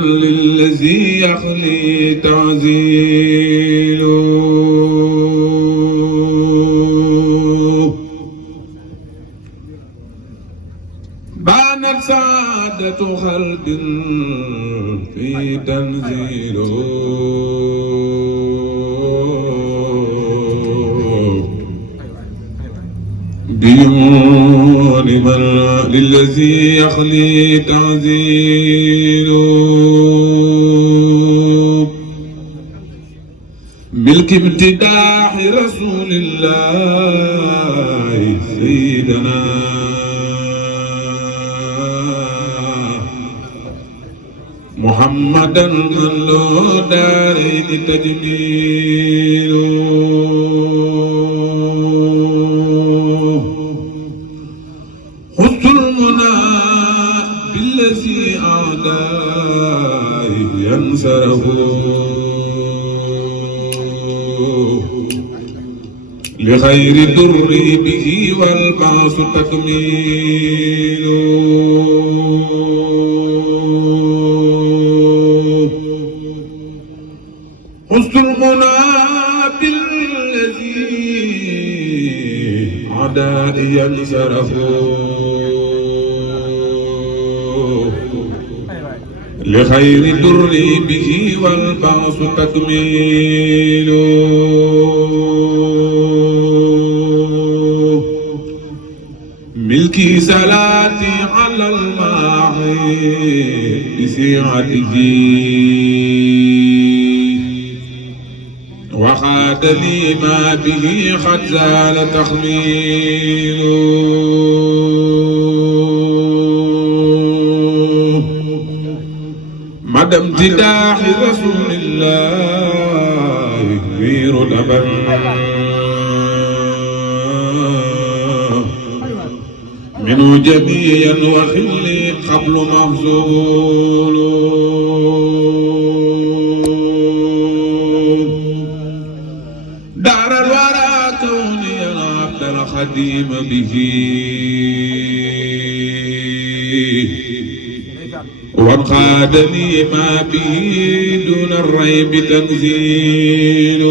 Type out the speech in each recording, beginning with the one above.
للذي يخلي تعزيل بانت سعادة خلق في تنزيل ديون من للذي يخلي تعزيل ملك امتداح رسول الله سيدنا محمدا من له دارين تجميل خذت المنى بالذي أعدائي ينصره لخير دري به والبعث تكميل خذت المنى بالذي أعدائي ينصره لخير دري به والبعث تكميل ملكي صلاتي على الماحي بسعته وخاد لي ما به قد زال تخميل مدى امتداح رسول الله في رتبا منه جميعا وخلي قبل مهزول دار الورى كوني العبد الخديم به وانقاد لي ما به دون الريب تنزيل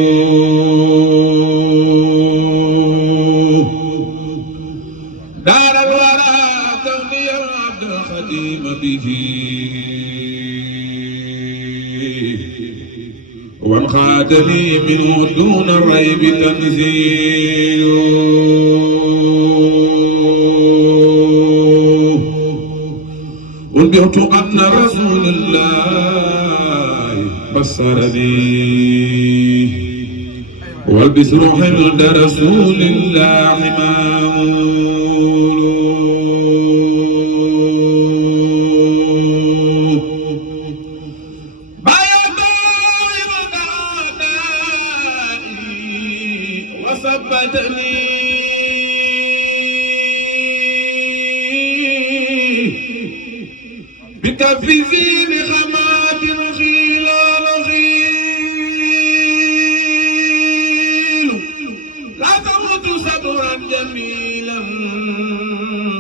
دار الورى كوني العبد الخديم به وانقاد لي منه دون الريب تنزيل أنبئت أن رسول الله بصرني والبسر حمد رسول الله معمول بيض أعدائي وثبتني بكفي بخمات خلال خيل لا تموت صبرا جميلا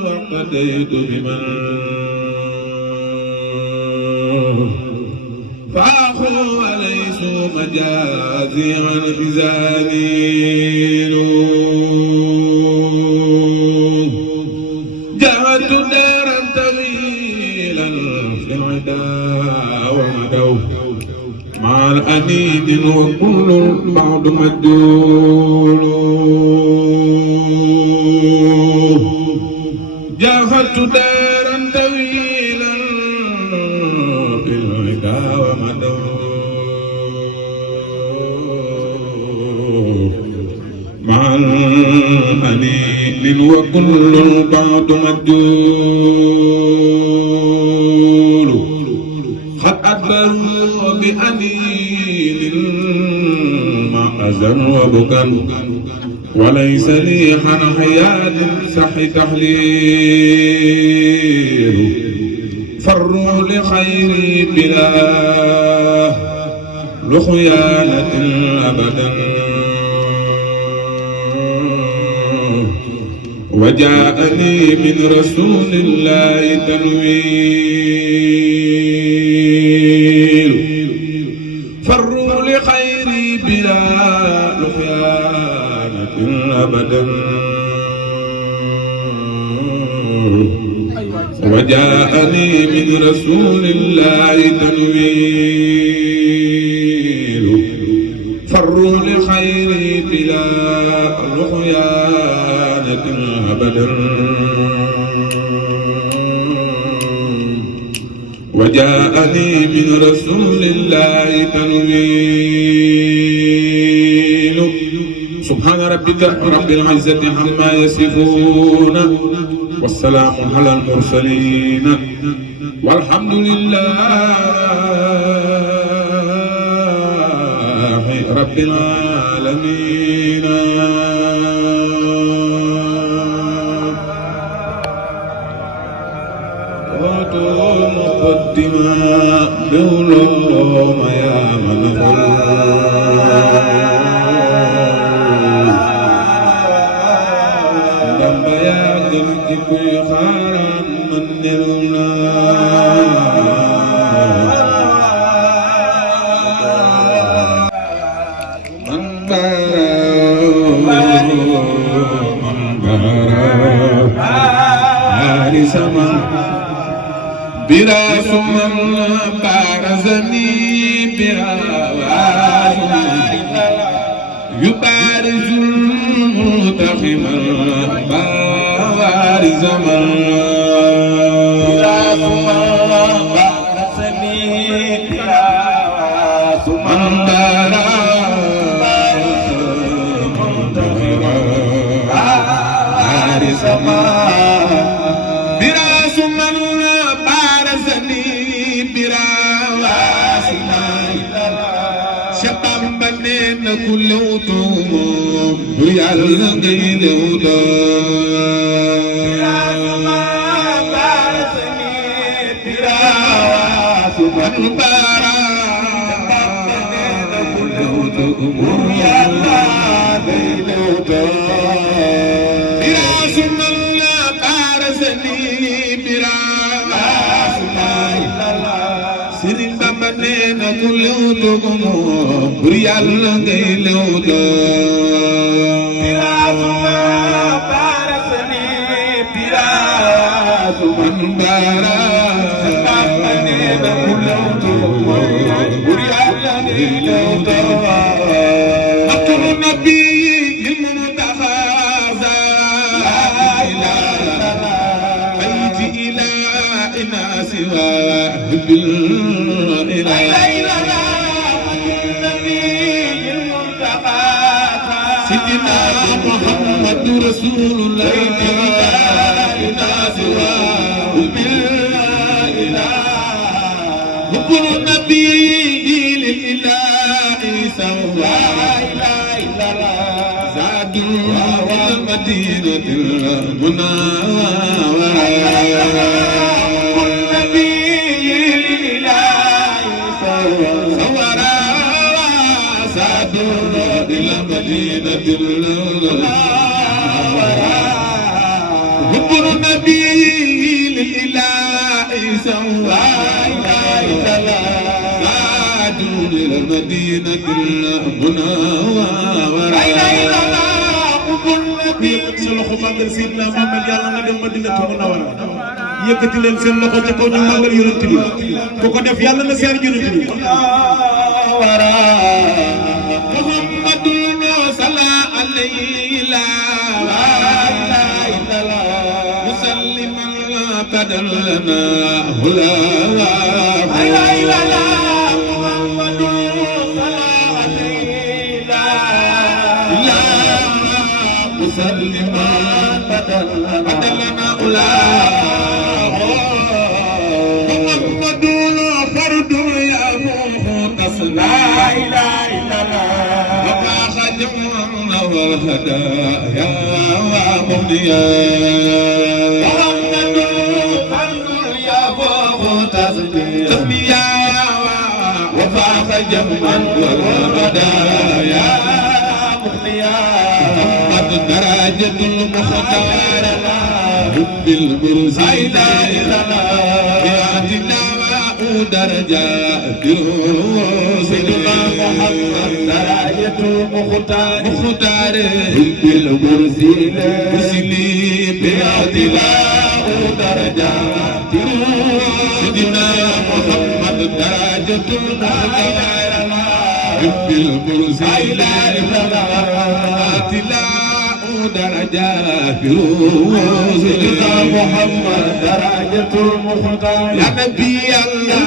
وقضيت بمن فاخو وليس مجازي عن خزانيل جعلت دارا طويلا في العدا ومدوا مع الأنين وكل بعض مدول جعلت دارا طويلا في العدا ومدوا مع الأنين وكل بعض مدول قد أدبروا بأنين ما أذن وبكا وليس لي حن حياة صح تحليل فروا لخيري بلا لخيانة أبدا وجاءني من رسول الله تنوير فروا لخيري بلا لخيانة أبدا وجاءني من رسول الله تنوير فروا لخيري بلا لخيانة أبدا وجاءني من رسول الله تنوير سبحان ربك رب العزة عما يصفون والسلام على المرسلين والحمد لله رب العالمين مقدما بولوم يا من دم يا دمتك خارا من نرنا من بارا سما براس من بارزني براس يبارز المتخم بارز من براس من بارزني براس من بارز المتخم بارز من كل وطوم ويعلن قيد وطوم بارسني براس من بارا كل وطوم ويعلن قيد وطوم براس من بارسني براس سيرين بامبنينا كل وطوم بريال غيلودا براسما بارسني براس من بارا بامبنينا كل وطوم بريال غيلودا أقول النبي المنتهى لا إله إلا الله بيتي إلى إناس بالإله سيدنا محمد رسول الله حكم النبي للإله سوى زاد المدينة المنورة النبي للإله سوى زاد المدينة المنورة حكم النبي للإله سوى إلى المدينة المنورة seen loxo màggal Seydina Muhammad yàlla nga dem Madinatu Munawwara yëkkati leen seen loxo ca kaw ñu màggal yonent bi ku ko def yàlla na seer yonent bi Muhammadun salla alayhi la ilaha illallah musalliman qadalana hula مسلما بدلنا أولاه محمد فرد يا مختص لا إله إلا الله وما خدمنا والهدايا ومهديا محمد فرد يا مختص تسميا وفاق جمعا والهدايا مهديا درجة المختار حب المرسل بيعت الله درجات سيدنا محمد درجة مختار بالمرسلين باعتلاء درجات سيدنا محمد درجة مختار بالمرسلين باعتلاء درجات سيدنا محمد درجة مختار يا نبي الله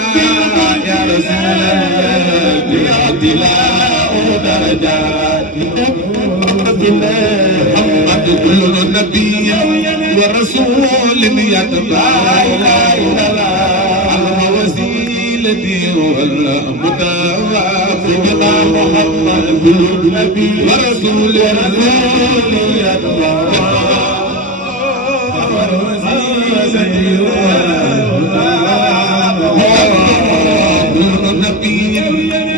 يا رسول الله باعتلاء درجات محمد كل نبي ورسول يتبع الوسيلة والمتابع سيدنا محمد كل نبي ورسول يتبع نبي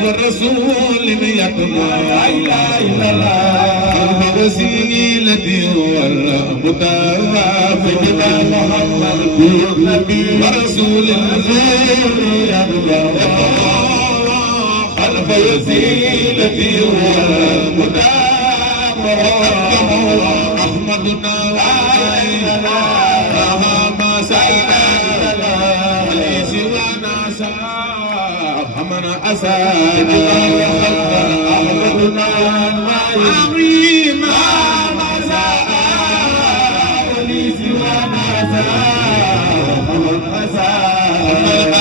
والرسول يتبع وسيلتي والمتابع سيدنا محمد كل نبي ورسول خلف وسيلتي والمتابع أحمدنا وعلينا ما سعينا وليس وناسا من أساد أحمدنا عظيم ما ساء وليس وناسا من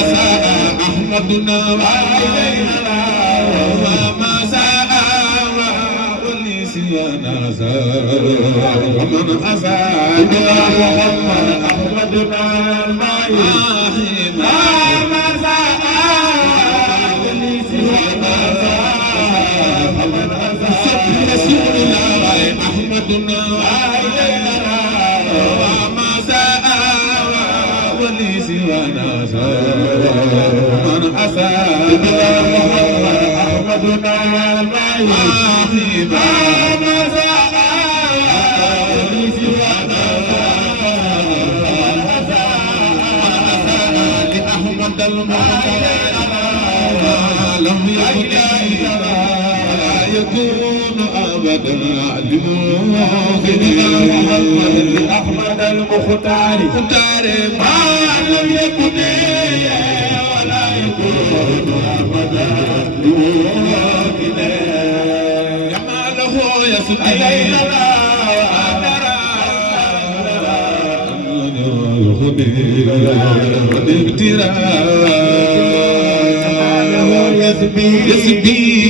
أساء أحمدنا وعلينا ما ساء وليس وناسا ومن أساد محمد أحمدنا ما ساء وليس وناسا من رسول الله أحمدنا وعلينا ما ساء وليس وناسا ومن أساد محمد أحمدنا ما ساء وليس لأحمد المختار لم يكن ولا يكون أبدا سيدنا محمد لمؤمن لأحمد المختار مختار ما لم يكن ولا يكون أبدا لمؤمن جماله يسقي يسبي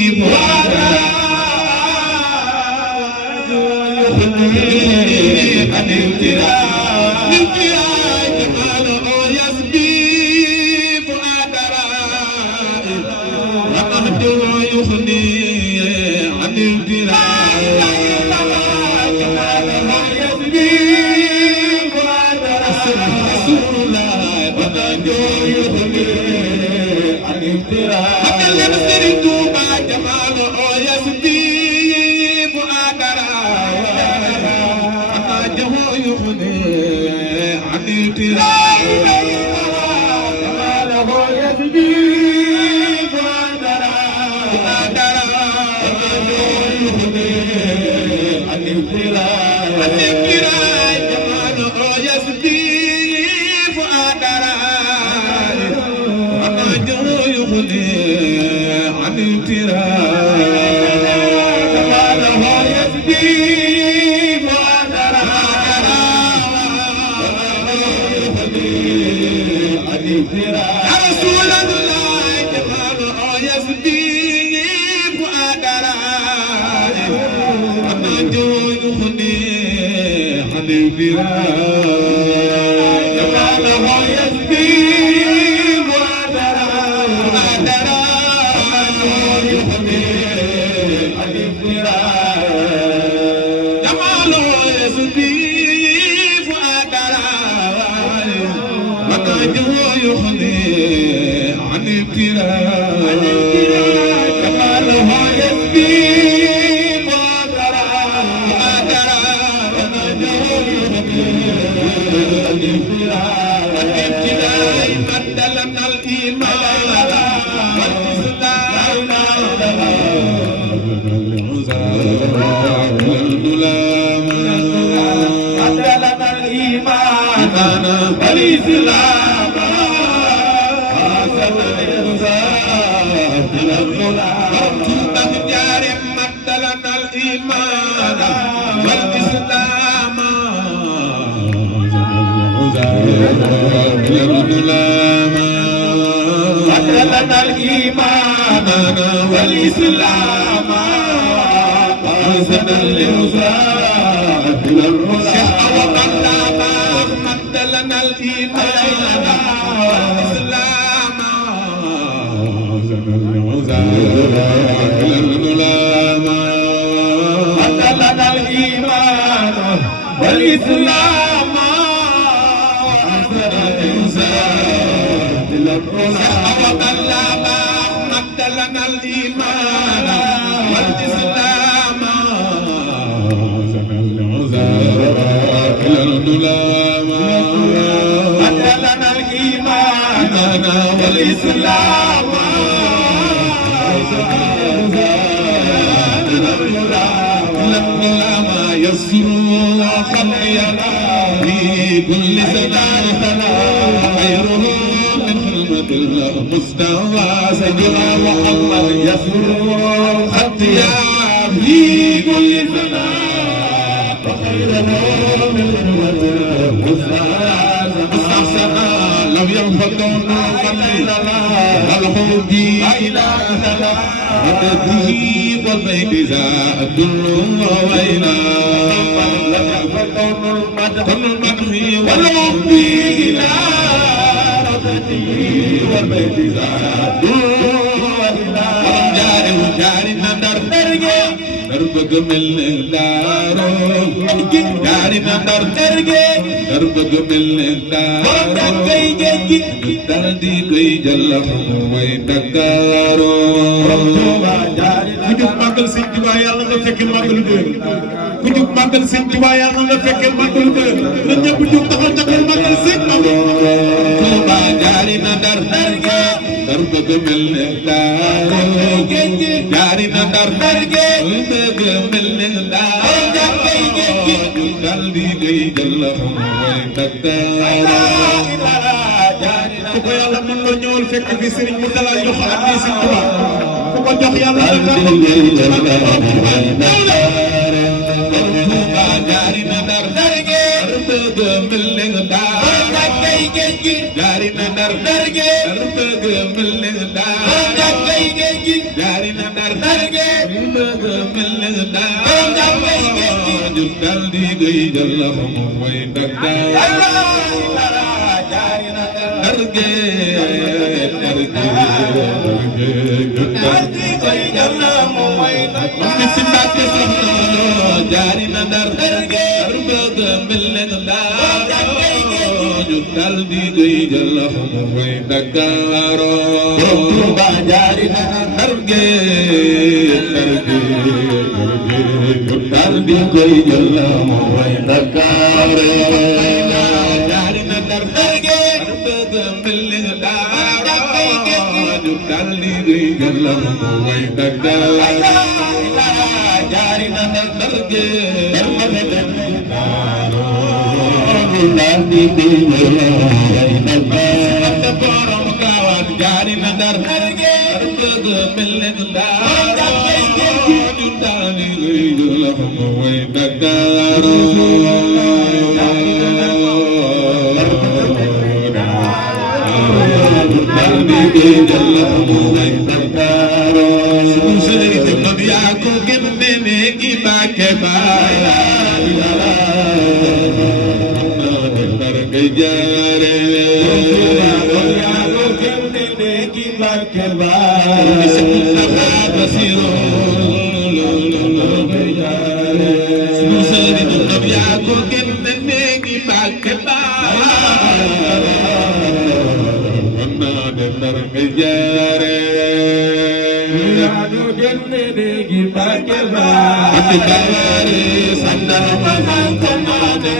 والإسلام توبة جار مدلنا الإيمان والإسلام مدلنا الإيمان والإسلام أرسلنا الإرسال إلى الرسل مدلنا الإيمان والإسلام مدلنا الإيمان والإسلام أرسلنا الإرسال إلى الرسل مدلنا الإيمان والإسلام مدلنا الإيمان والإسلام لما يسر خلينا في كل زمان خيره من حرمة المستوى سيدنا محمد يسر خطيا في كل زمان خيره من حرمة المستوى لم ينفضون فضلنا الحب إلى به والبيت زاد وإلى لم ينفضون المدح والحب إلى والبيت زاد وإلى جاري ندر دربك من دارو جاري ندر دربك من دارو دردي كي جلح ويتكارو ku jóg màggal Sëñ Tuubaa yàlla nga fekkee màggalu déwén ku jóg màggal Sëñ Tuubaa yàlla nga fekkee màggalu déwén na ñëpp jóg taxaw taxaw màggal Sëñ Tuubaa jaari na dar bëgg mel ne daaro jaari na dar bëgg mel ne daaro dal di koy jël mooy Dakar ku ko yàlla mën loo ñëwal fekk fi Sëriñ mu dalal loxo ak di Sëñ Tuubaa ku ko jox yàlla jaari na dar bëgg mel ne daaro jaari na dar bëgg mel ne daaro jaari na dar bëgg mel ne daaro dal di koy jël mooy Dakar jaari na dar bëgg mel ne daaro dal di koy jël mooy Dakar jaari na dar bëgg dal di koy jël mooy Dakar jaari na dar bëgg mel ne daaro dal di koy jël mooy Dakar jaari na dar bëgg nandi di borom Gaawaan jaari na dar bëgg mel ne daaro dal di koy jël mooy Dakar dal di koy jël mooy Dakar sunu sëriñ noon yaa ko gën ne gi Mbàkke baay jaare yaa ko gën ne gi Mbàkke baay sunu sëriñ noon yaa ko gën ne gi Mbàkke baay jaare yaa ko gën ne gi Mbàkke baay ati kawaare sandal ma ko ma de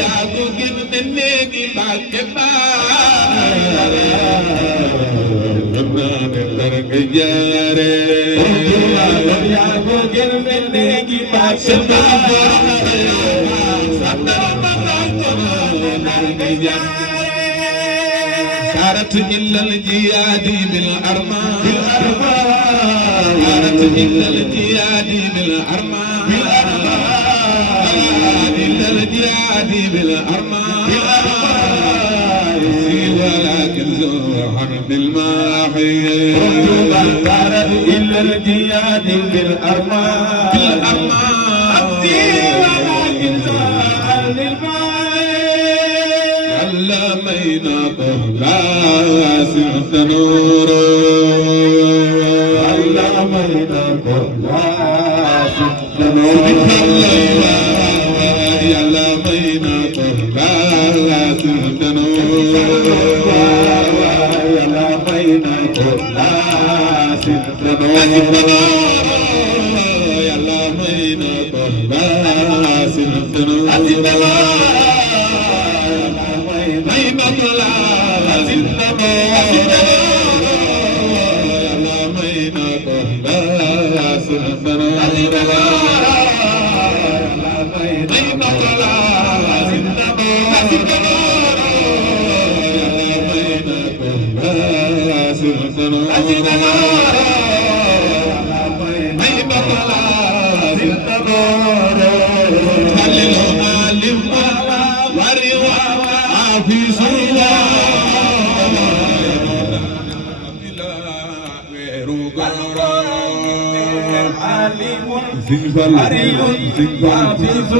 yaa ko gën ne gi Mbàkke baay jaare yaa ko gën ne gi Mbàkke baay سارت إلا الجياد بالأرمان سارت إلا الجياد بالأرمان إلا الجياد بالأرمان ولكن زوحا بالماحية سارت إلا الجياد بالأرمان ولكن زوحا بالماحية علمينا طهلا سرت نورا علمينا طهلا سرت نورا علمينا طهلا سرت نورا علمينا طهلا سرت نورا علمينا طهلا سرت نورا زنفل حافظ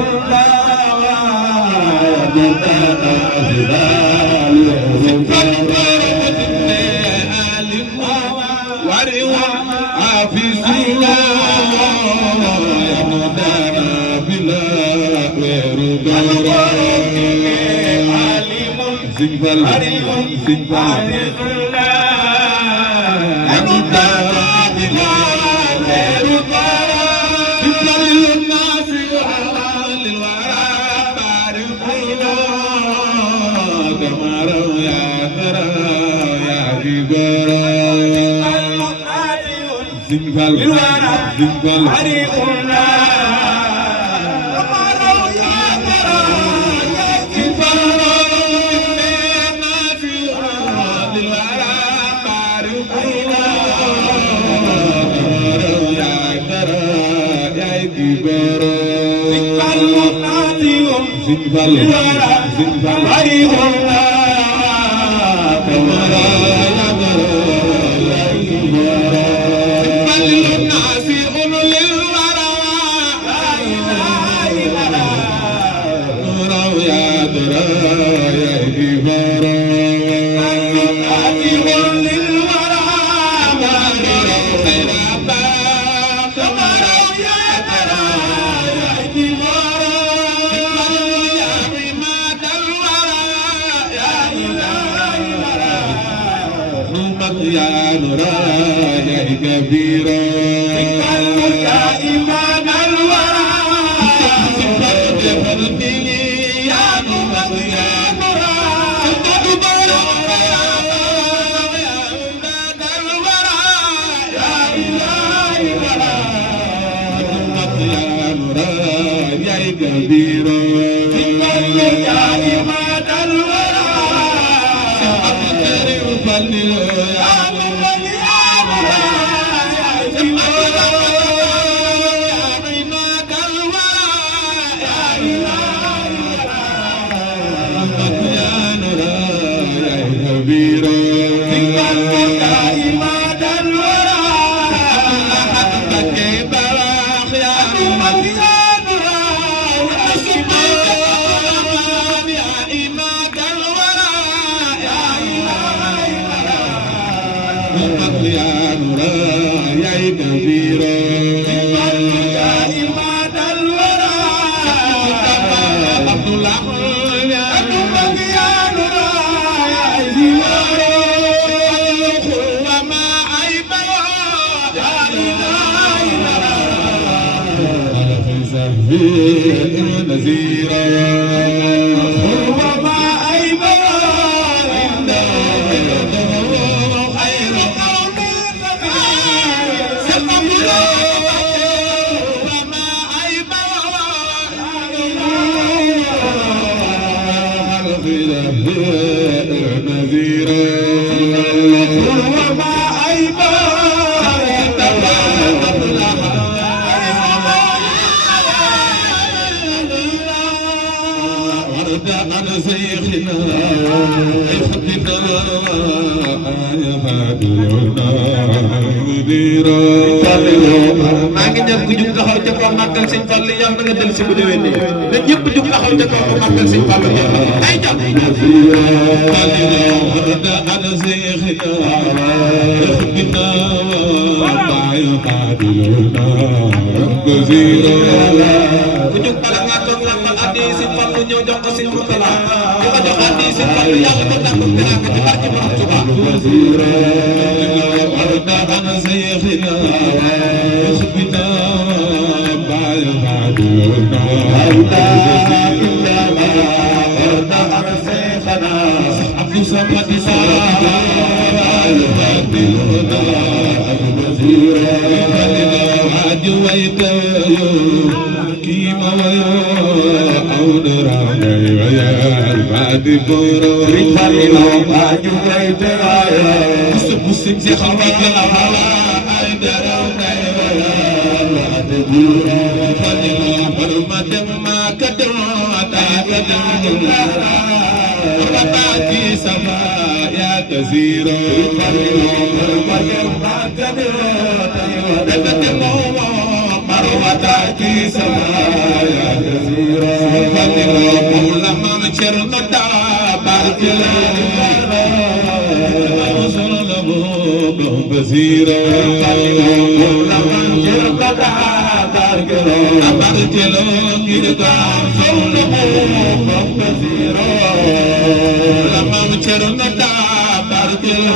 زنفل زنفل حريقنا ومروا يا ترى زنفل نافعنا للورى بارقنا ومروا يا ترى يا كبر زنفل نافعهم زنفل زنفل حريقنا ومروا يا ترى يا كبر يا نورا يا كبيرا يا إمام الورى يا نورا يا نورا يا إمام الورى يا إله الورى يا نورا يا كبيرا يا إمام الورى يا نورا يا كبيرا يا إمام الورى عبد الله يا نورا يا زوارا وما عيبا يا إله أنا في سهل نذيرا وما عيبا وما أيبا ورد عن شيخنا حبنا يا هادينا مديرا maa ngi ñaan ku jug taxaw ca kaw màggal sëñ Fallu yàlla nga del si bu déwénee na ñëpp jug taxaw ca kaw màggal sëñ Fallu yàlla ay jàpp ورد عن شيخنا حبنا يا هادينا مديرا ku jug bala nga toog lambal addi sëñ Fallu ñëw jox ko sëñ Murtala ku ko jox addi sëñ Fallu yàlla ko dàq teraanga ci barke Borom Tuuba ورد عن شيخنا حبنا يا هادينا ورد عن شيخنا عبد الصمد جويت كيما ويا أودرا ويا بعد بورو ريحانو جويت بس بس خليك الهوا أودرا ويا بعد بورو برمت ما كدو تاكدو ورتاكي سما يا كثيرا برمت ما كدو تاكدو مروتاكي سمايا كثيرا فاتلو مولا مام چرندا باركلا رسول الله بصيرا فاتلو مولا مام چرندا باركلا باركلا كيدا رسول الله بصيرا مولا مام چرندا باركلا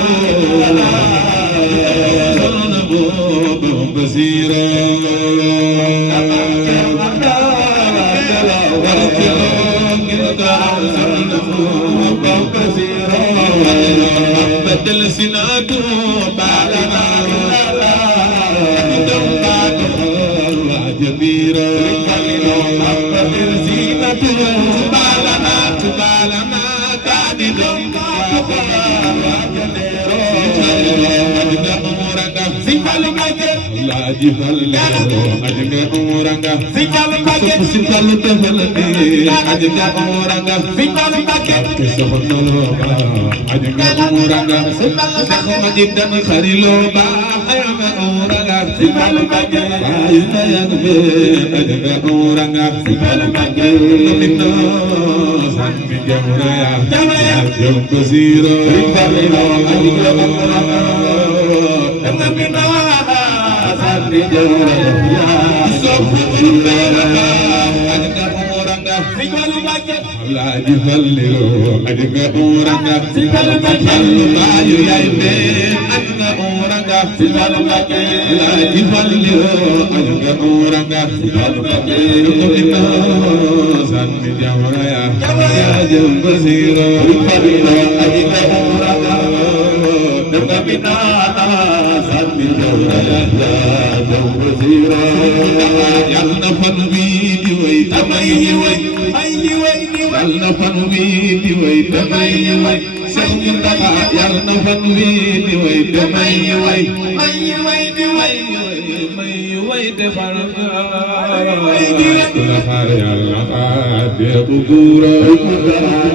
رسول الله بصيرا بدل سنادو بالنا دم بالنا جبيرا بدل سنادو بالنا كادي دم la jibal ajme umuranga sikalu mbake sikalu tefalati ajme umuranga sikalu mbake kesofolo ba ajme umuranga sikalu majidan kharilo ba ajme umuranga sikalu mbake ayna yagbe ajme umuranga sikalu mbake minno sanni jamraya jam kusiro ajme umuranga minno la jifalliru ajga umranga sigalu bayu yaybe ajga umranga sigalu la jifalliru ajga umranga sigalu ko inna sanni jamraya ya jambasiru jifalliru ajga umranga daga binana sanni jamraya jambasiru yalla fan wi di way tamay way yàlla fan wii di way damay way Seex Muntaxa yàlla fan wii di way damay way di way defar la xaar yàlla xaar deebu buura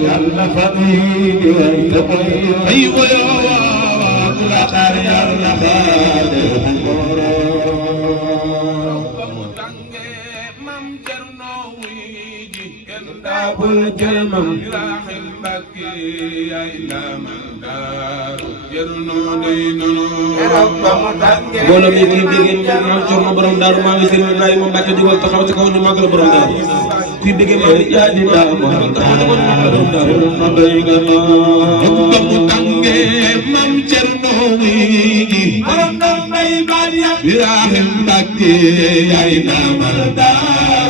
yàlla fan wii di way damay way la xaar yàlla xaar deebu buura bul jëlmam ilaaxil bakki ay lamal daar yerno day nono mbooloo mi ngi dégg maam Cerno borom daaru maam Sëriñ Ibrahima Mbàkke jógal taxaw ci kaw ñu màggal borom daaru kuy dégg ma yaa di daa mo taxaw ci kaw ñu màggal borom daaru no day nga no ba mu tànge maam Cerno wi borom daaru may baal ya ilaaxil bakki ay lamal daar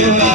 ya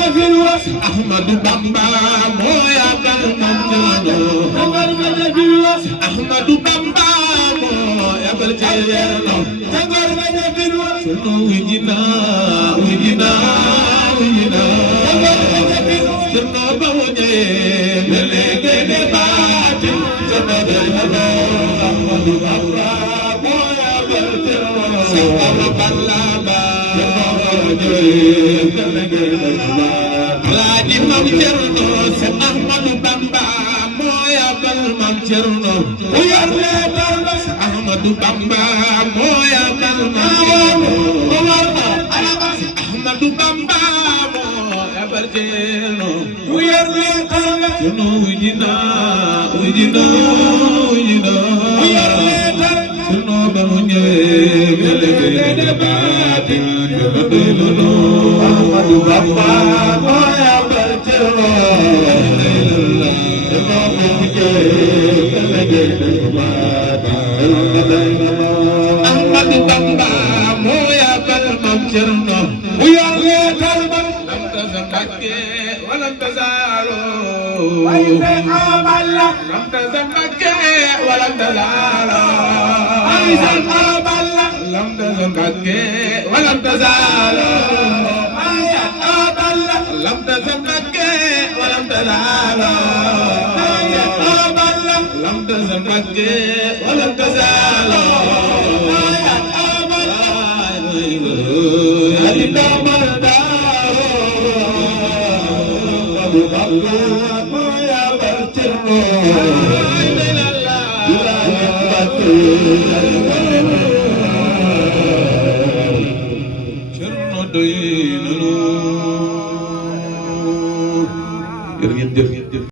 Ahmadu Bamba moya gal Cerno Ahmadu Bamba moya gal Cerno Cerno wijina wijina wijina Cerno bawone melege ne baati Cerno Cerno Ahmadu Bamba moya gal Cerno Ahmadu Bamba Alaaji Mam Cerno se Ahmadu Bamba moya gal Mam Cerno uyarle Bamba Ahmadu Bamba moya gal Mam Cerno Ahmadu Bamba moya gal Cerno uyarle Bamba Cerno wijina wijina wijina uyarle Bamba Cerno bawone melege baati Ahmadu Bamba moya gal Cerno Ahmadu Bamba moya gal Mam Cerno uyarle Bamba lam tazambakke walam tazalo lam tazambakke walam tazalo lam tazambakke walam tazalo lam tazambakke walam tazalo lam tazambakke walam tazalo Cerno doy na nu jërë ngeen jëf